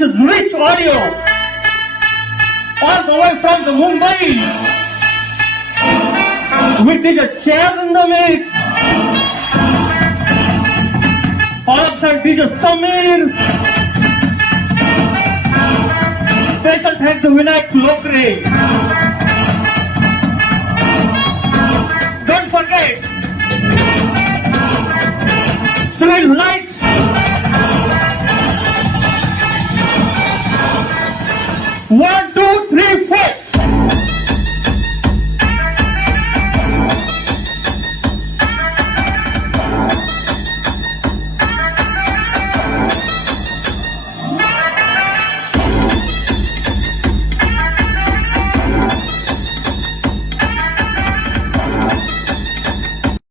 This is rich audio all the way from the Mumbai. We did a jazz in the mix. Alongside DJ Samir. Special thanks to Vinayak Lokre.